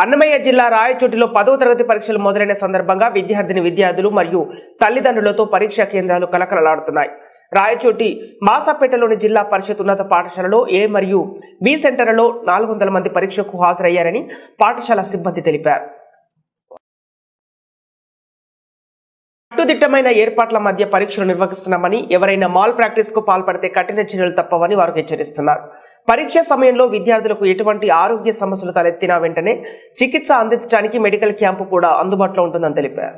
అన్నమయ్య జిల్లా రాయచోటిలో 10వ తరగతి పరీక్షలు మొదలైన సందర్భంగా విద్యార్థులు మరియు తల్లిదండ్రులతో పరీక్షా కేంద్రాలు కలకలలాడుతున్నాయి. రాయచోటి మాసాపేటలోని జిల్లా పరిషత్ ఉన్నత పాఠశాలలో ఏ మరియు బి సెంటర్లలో 400 మంది పరీక్షకు హాజరయ్యారని పాఠశాల సిబ్బంది తెలిపారు. కట్టుదిట్టమైన ఏర్పాట్ల మధ్య పరీక్షలు నిర్వహిస్తున్నామని, ఎవరైనా మాల్ ప్రాక్టీస్ కు పాల్పడితే కఠిన చర్యలు తప్పవని వారు హెచ్చరిస్తున్నారు. పరీక్ష సమయంలో విద్యార్థులకు ఎటువంటి ఆరోగ్య సమస్యలు తలెత్తినా వెంటనే చికిత్స అందించడానికి మెడికల్ క్యాంపు కూడా అందుబాటులో ఉంటుందని తెలిపారు.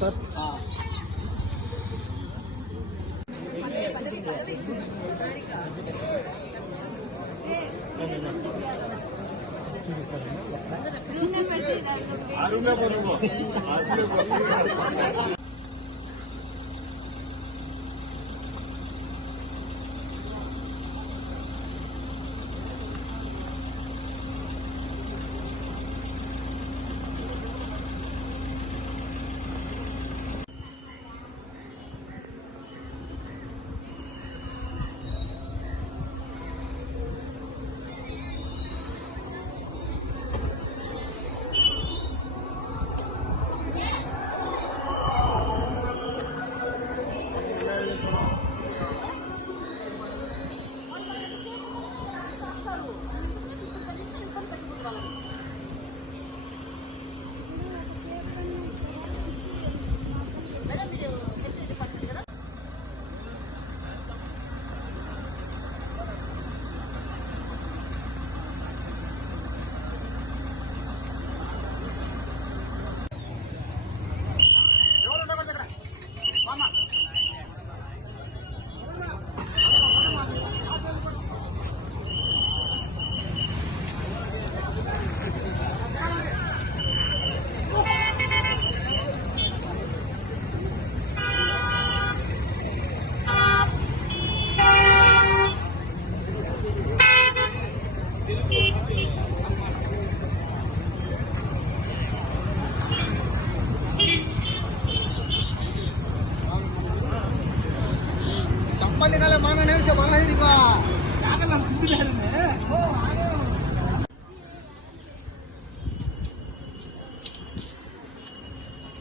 సార్ ఆ రూమ్ లో